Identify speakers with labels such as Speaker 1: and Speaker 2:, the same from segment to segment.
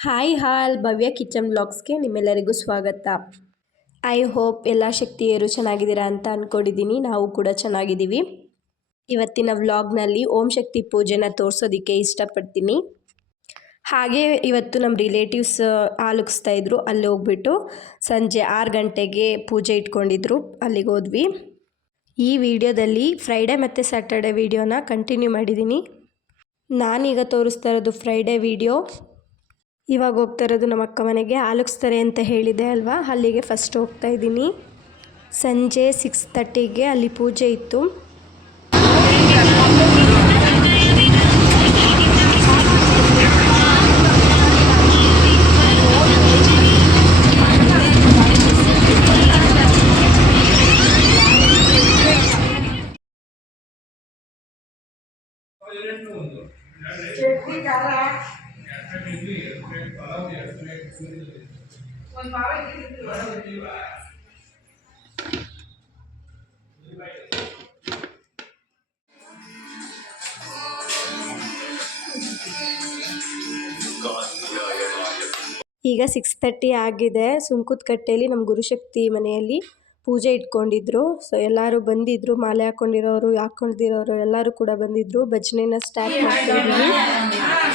Speaker 1: Hi ಹಾಲ್, ಭವ್ಯ kitchen ಬ್ಲಾಗ್ಸ್ಗೆ ನಿಮ್ಮೆಲ್ಲರಿಗೂ ಸ್ವಾಗತ. I hope ಎಲ್ಲ ಶಕ್ತಿಯರು ಚೆನ್ನಾಗಿದ್ದೀರಾ ಅಂತ ಅಂದ್ಕೊಂಡಿದ್ದೀನಿ ನಾವು ಕೂಡ ಚೆನ್ನಾಗಿದ್ದೀವಿ. ಇವತ್ತಿನ ವ್ಲಾಗ್ನಲ್ಲಿ ಓಂ ಶಕ್ತಿ ಪೂಜೆನ ತೋರಿಸೋದಕ್ಕೆ ಇಷ್ಟಪಡ್ತೀನಿ. ಹಾಗೆ ಇವತ್ತು ನಮ್ಮ ರಿಲೇಟಿವ್ಸ್ ಆಲಗಿಸ್ತಾ ಇದ್ರು. ಅಲ್ಲಿ ಹೋಗ್ಬಿಟ್ಟು ಸಂಜೆ ಆರು ಗಂಟೆಗೆ ಪೂಜೆ ಇಟ್ಕೊಂಡಿದ್ರು. ಅಲ್ಲಿಗೆ ಹೋದ್ವಿ. ಈ ವಿಡಿಯೋದಲ್ಲಿ ಫ್ರೈಡೇ ಮತ್ತು ಸ್ಯಾಟರ್ಡೆ ವಿಡಿಯೋನ ಕಂಟಿನ್ಯೂ ಮಾಡಿದ್ದೀನಿ. ನಾನೀಗ ತೋರಿಸ್ತಾ ಇರೋದು ಫ್ರೈಡೇ ವಿಡಿಯೋ ಇವಾಗ ಹೋಗ್ತಾ ಇರೋದು ನಮ್ಮ ಅಕ್ಕ ಮನೆಗೆ. ಆಲೋಕಿಸ್ತಾರೆ ಅಂತ ಹೇಳಿದೆ ಅಲ್ವಾ? ಅಲ್ಲಿಗೆ ಫಸ್ಟ್ ಹೋಗ್ತಾ ಇದ್ದೀನಿ. ಸಂಜೆ ಸಿಕ್ಸ್ ತರ್ಟಿಗೆ ಅಲ್ಲಿ ಪೂಜೆ ಇತ್ತು. ಈಗ ಸಿಕ್ಸ್ ತರ್ಟಿ ಆಗಿದೆ. ಸುಂಕುತ್ಕಟ್ಟೆಯಲ್ಲಿ ನಮ್ಮ ಗುರುಶಕ್ತಿ ಮನೆಯಲ್ಲಿ ಪೂಜೆ ಇಟ್ಕೊಂಡಿದ್ರು. ಸೊ ಎಲ್ಲರೂ ಬಂದಿದ್ರು. ಮಾಲೆ ಹಾಕೊಂಡಿರೋರು ಹಾಕೊಂಡಿರೋರು ಎಲ್ಲರೂ ಕೂಡ ಬಂದಿದ್ರು. ಭಜನೆನ ಸ್ಟಾರ್ಟ್ ಮಾಡ್ತಿದ್ವಿ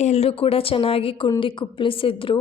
Speaker 1: ಎಲ್ಲರೂ ಕೂಡ ಚೆನ್ನಾಗಿ ಕುಂಡಿ ಕುಪ್ಪಳಿಸಿದ್ರು.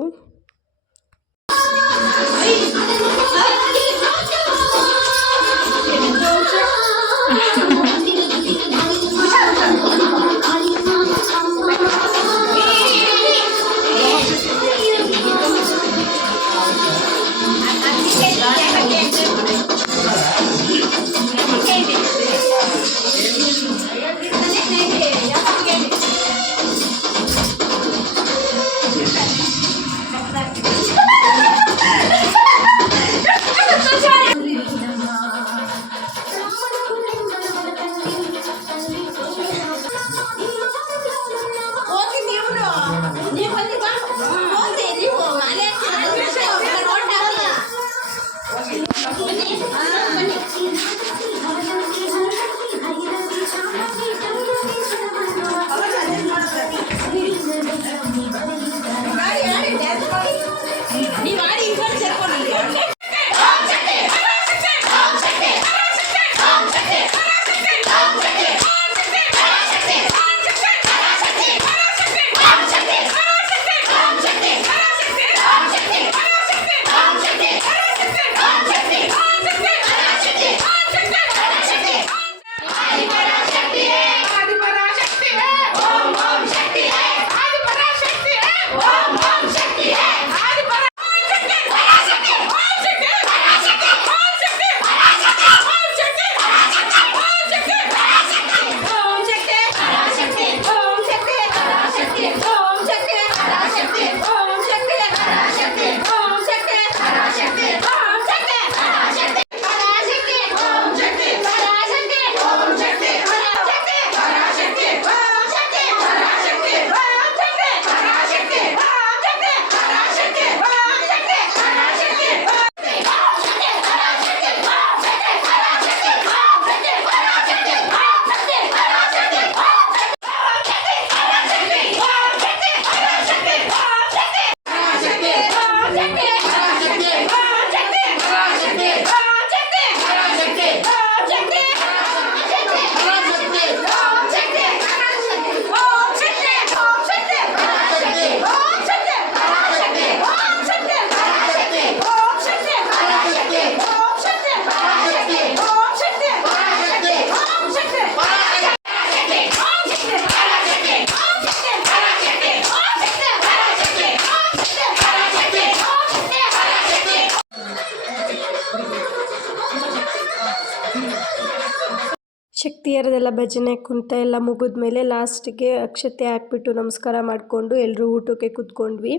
Speaker 2: ಶಕ್ತಿಯರದೆಲ್ಲ ಭಜನೆ ಕುಂತ ಎಲ್ಲ ಮುಗಿದ್ಮೇಲೆ ಲಾಸ್ಟಿಗೆ ಅಕ್ಷತೆ ಹಾಕ್ಬಿಟ್ಟು ನಮಸ್ಕಾರ ಮಾಡಿಕೊಂಡು ಎಲ್ಲರೂ ಊಟಕ್ಕೆ ಕೂತ್ಕೊಂಡ್ವಿ.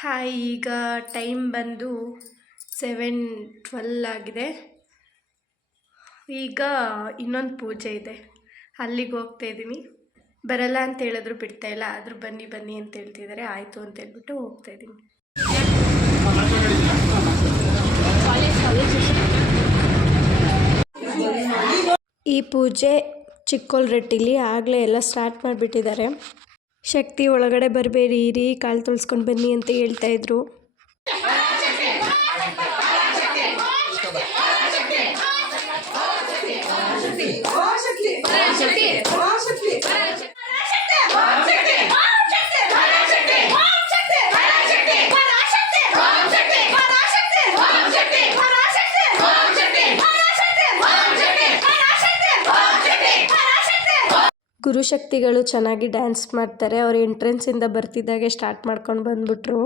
Speaker 2: ಹಾಯ್ ಈಗ ಟೈಮ್ ಬಂದು ಸೆವೆನ್ ಟ್ವೆಲ್ ಆಗಿದೆ. ಈಗ ಇನ್ನೊಂದು ಪೂಜೆ ಇದೆ. ಅಲ್ಲಿಗೆ ಹೋಗ್ತಾ ಇದ್ದೀನಿ. ಬರಲ್ಲ ಅಂತ ಹೇಳಿದ್ರು ಬಿಡ್ತಾ ಇಲ್ಲ. ಆದರೂ ಬನ್ನಿ ಬನ್ನಿ ಅಂತ ಹೇಳ್ತಿದ್ದಾರೆ. ಆಯಿತು ಅಂತ ಹೇಳ್ಬಿಟ್ಟು ಹೋಗ್ತಾ ಇದ್ದೀನಿ. ಈ ಪೂಜೆ ಚಿಕ್ಕೋಲ್ರಟ್ಟಿಲಿ ಆಗಲೇ ಎಲ್ಲ ಸ್ಟಾರ್ಟ್ ಮಾಡಿಬಿಟ್ಟಿದ್ದಾರೆ. ಶಕ್ತಿ ಒಳಗಡೆ ಬರಬೇಡಿ ಇರಿ ಕಾಲು ತೊಳ್ಸ್ಕೊಂಡು ಬನ್ನಿ ಅಂತ ಹೇಳ್ತಾ ಗುರುಶಕ್ತಿಗಳು ಚೆನ್ನಾಗಿ ಡ್ಯಾನ್ಸ್ ಮಾಡ್ತಾರೆ ಅವ್ರು ಎಂಟ್ರೆನ್ಸಿಂದ ಬರ್ತಿದ್ದಾಗೆ ಸ್ಟಾರ್ಟ್ ಮಾಡ್ಕೊಂಡು ಬಂದ್ಬಿಟ್ರು.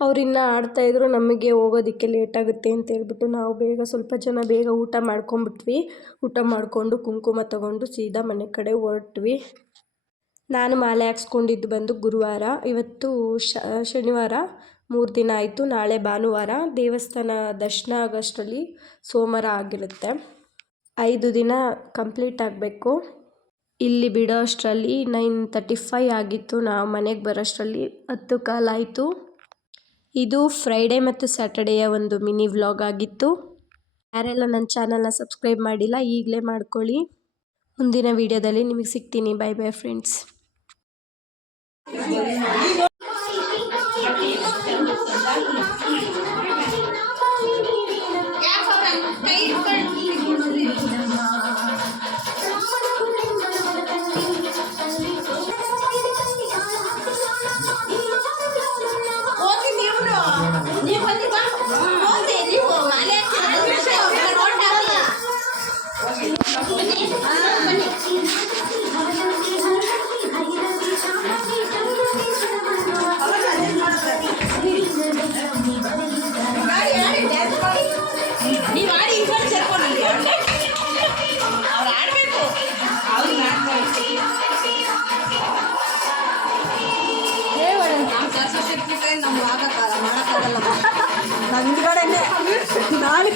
Speaker 1: ಅವರಿನ್ನ ಆಡ್ತಾಯಿದ್ರು ನಮಗೆ ಹೋಗೋದಕ್ಕೆ ಲೇಟ್ ಆಗುತ್ತೆ ಅಂತ ಹೇಳ್ಬಿಟ್ಟು ನಾವು ಬೇಗ ಸ್ವಲ್ಪ ಜನ ಬೇಗ ಊಟ ಮಾಡ್ಕೊಂಡ್ಬಿಟ್ವಿ. ಊಟ ಮಾಡಿಕೊಂಡು ಕುಂಕುಮ ತಗೊಂಡು ಸೀದಾ ಮನೆ ಕಡೆ ಹೊರಟ್ವಿ. ನಾನು ಮಾಲೆ ಹಾಕ್ಸ್ಕೊಂಡಿದ್ದು ಬಂದು ಗುರುವಾರ. ಇವತ್ತು ಶನಿವಾರ. ಮೂರು ದಿನ ಆಯಿತು. ನಾಳೆ ಭಾನುವಾರ. ದೇವಸ್ಥಾನ ದರ್ಶನ ಆಗೋಷ್ಟರಲ್ಲಿ ಸೋಮವಾರ ಆಗಿರುತ್ತೆ. ಐದು ದಿನ ಕಂಪ್ಲೀಟ್ ಆಗಬೇಕು. ಇಲ್ಲಿ ಬಿಡೋ ಅಷ್ಟರಲ್ಲಿ ನೈನ್ ತರ್ಟಿ ಫೈ ಆಗಿತ್ತು. ನಾವು ಮನೆಗೆ ಬರೋಷ್ಟರಲ್ಲಿ ಹತ್ತು ಕಾಲಾಯಿತು ಇದು ಫ್ರೈಡೇ ಮತ್ತು ಸ್ಯಾಟರ್ಡೆಯ ಒಂದು ಮಿನಿ ವ್ಲಾಗ್ ಆಗಿತ್ತು. ಯಾರೆಲ್ಲ ನನ್ನ ಚಾನಲ್ನ ಸಬ್ಸ್ಕ್ರೈಬ್ ಮಾಡಿಲ್ಲ, ಈಗಲೇ ಮಾಡ್ಕೊಳ್ಳಿ. ಮುಂದಿನ ವಿಡಿಯೋದಲ್ಲಿ ನಿಮಗೆ ಸಿಗ್ತೀನಿ. ಬೈ ಬೈ ಫ್ರೆಂಡ್ಸ್
Speaker 3: ನಾವು ಹಿಂದ್ಗಡೆನೆ ನಾಳೆ